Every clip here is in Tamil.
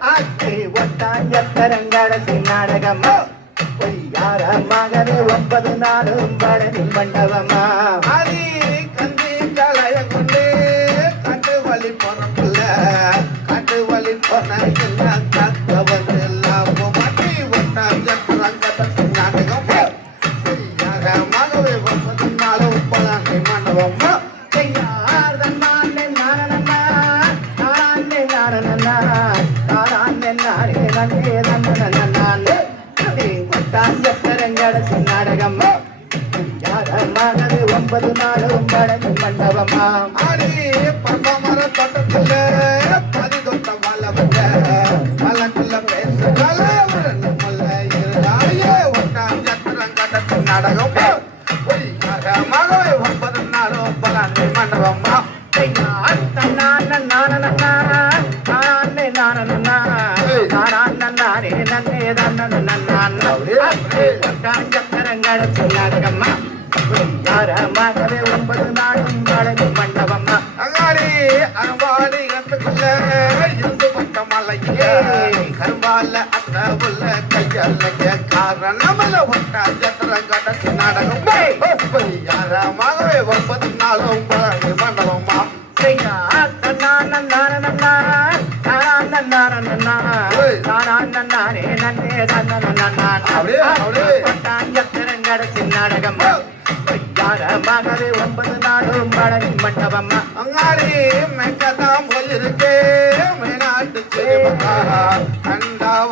ஆட்சி ஒட்டாஞ்சத்தரங்கடசி நாடகமா? பொய்யாரமாகவே ஒன்பது நாளும் பழனி மண்டபமா? நாடகம் பொய்யாரமாகவே ஒன்பது நாளும் பலாண்மை மண்டபமா செய்யார் தன்னான நாரணனா, நாரானே நாரணனா, நாரான நாரே நன்னே நன்னனனனானே. அதே ஒட்டாஞ்சத்தரங்கடசி நாடகமா பொய்யாரமாகவே ஒன்பது நாளும் பழனி மண்டபமா அங்காடி அருவாடி கத்துக்குள்ள இருந்து பட்ட கருவால அத்த உள்ள கையல்லைய காரணமல ஒட்டா ஜத்திரம் கட்டத்து நாடகம் யாரமாகவே ஒன்பது நாளும் மண்டபமா நாடகமா. பொய்யாரமாகவே ஒன்பது நாளும் மண்டபமா. அங்காடி மெக்கதான் போயிருக்கே. and our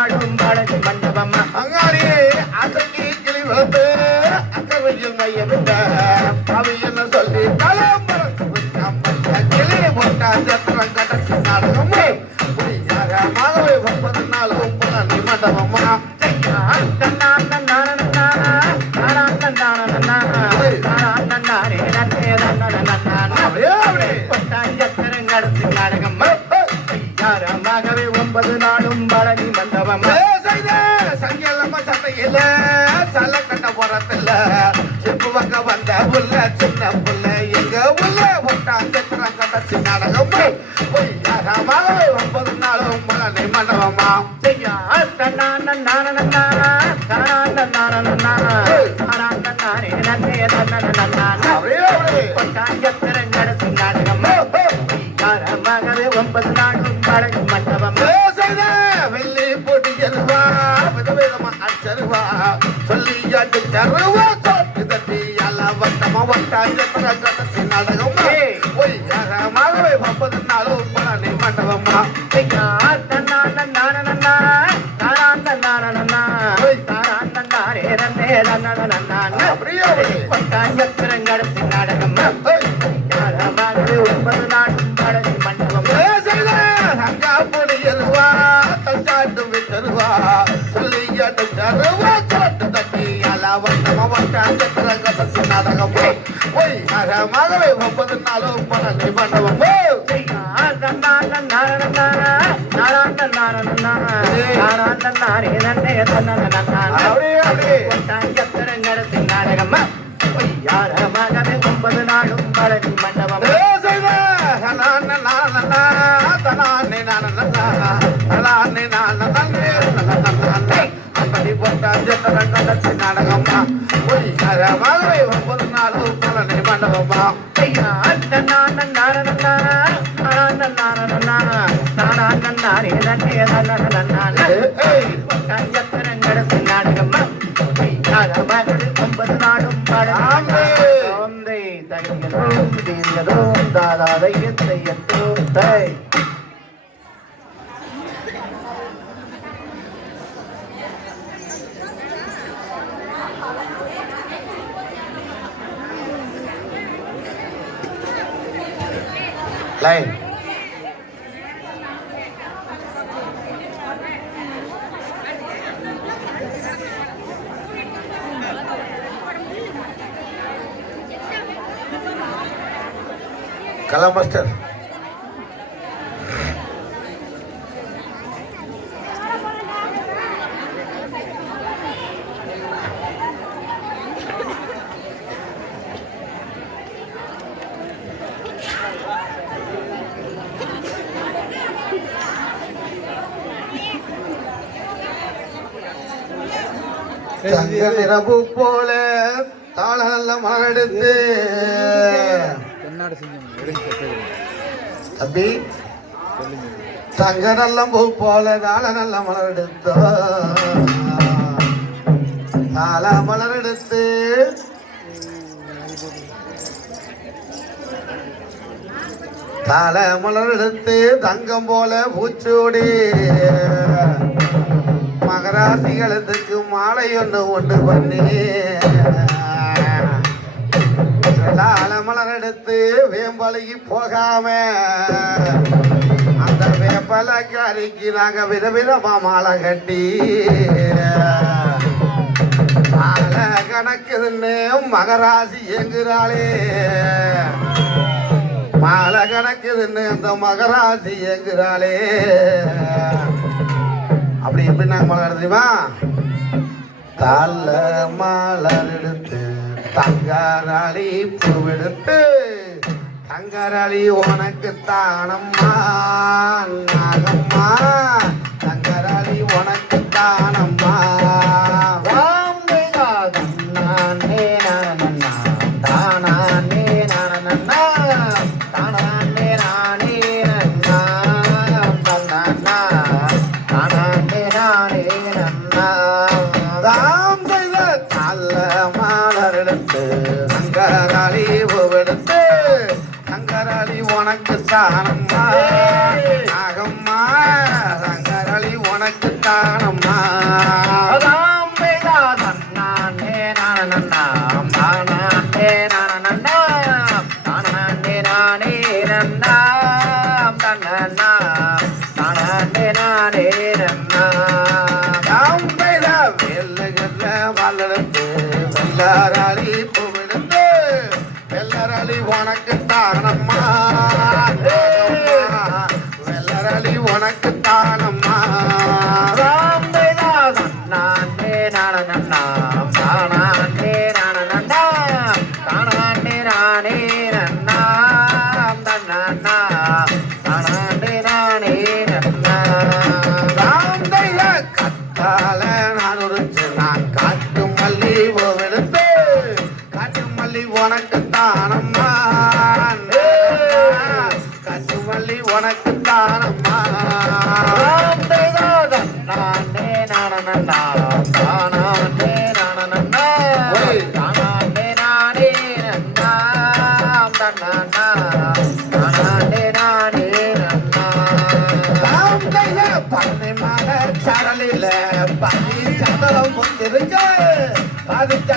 சங்கியலம்ம சட்டையில சல கட்ட போறதில்ல செப்பு பக்க வந்த புள்ள சின்ன புள்ள எங்க உள்ள சத்திரம் கட்டச்சு நாடகம். ஒன்பது நாளும் பழனி மண்டபமா? செய்யார் தன்னான நாரணனா, நாரான நாரணனா, நாரான நாரே நன்னே நன்னனனனானே. அப்படியே அப்படியே ஒட்டாஞ்சத்தரங்கடசி நாடகமா. அடி தருவா சொட்டு தட்டி எல்லாம் வட்டமா வட்டாஞ்சத்திர கட்டசி நாடகம் போய் யாரமாகவே முப்பது நாளும் பழனி மண்டபமா செய்யார் நாரே நன்னே நன்னனனனானே. அப்படியே அப்படியே ஒட்டாஞ்சத்தரங்கடசி நாடகமா பொய்யாரமாகவே ஒன்பது நாளும் பழனி மண்டபமா அப்படி போட்ட நாடகமா பொய்யாரமாகவே ஒன்பது நாளும் பழனி மண்டபமா లైన్ కళా మాస్టర్ தங்க நிறவு போல தாள நல்ல மலரெடுத்து தென்னாடு சிங்கம் எடுங்க கேட்குறேன் தம்பி தங்க நல்ல பூ போல தாள நல்ல மலரெடுத்தோ. தாள மலரெடுத்து. தாள மலரெடுத்து தங்கம் போல பூச்சூடி. மகராசிகளுக்கு மாலை ஒன்று ஒன்று பண்ணி. தாள மலர் எடுத்து வேம்பலகி போகாம அந்த வேம்பலக்காரிக்கு நாங்க விதவிதமா மாலை கட்டி மாலை கணக்குதுன்னு மகராசி எங்குறாளே மாலை கணக்குதுன்னு அந்த மகராசி எங்குறாளே அப்படி எப்படி நாங்க மலர் தெரியுமா? தல மலர் எடுத்து தங்காராளி பூவெடுத்து தங்கராளி உனக்கு தானம்மா நாகம்மா தங்காராளி உனக்கு தானம் நல்ல செய்த தல மலர் எடுத்து தங்கராளி பூவெடுத்து தங்கராளி உனக்கு தானம்மா நாகம்மா தங்கராளி உனக்கு தானம்மா ராமநாதம் நானே நானண்ணா தானானே நானண்ணா தானானே நானே நன்னா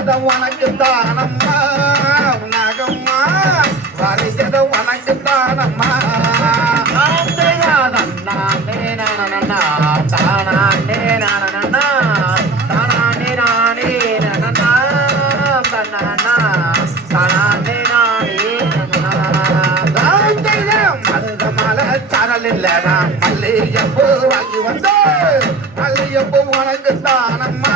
அது உனக்கு தானம்மா நகம்மா வரி உனக்கு தானம்மா ராமநாதம் நானே நானண்ணா நானே நன்னா தன்னானா தானானே நான் மல்லிகைப்பூ வாங்கி வந்தேன். மல்லிகைப்பூ உனக்கு தானம்மா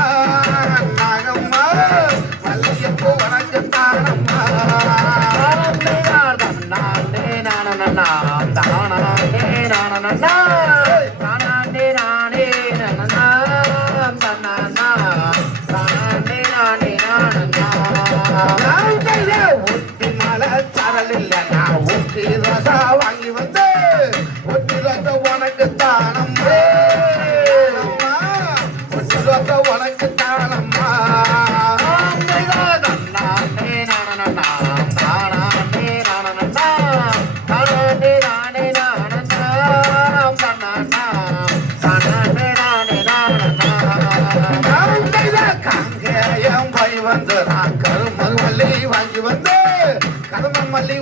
ஒட்டி ரசா வாங்கி வந்து ஒட்டி ரச உனக்கு தானம்மா ஒட்டி ரச உனக்கு தானம்மா வந்து நான் கருமல் வள்ளி வாங்கி வந்து மங்கையே,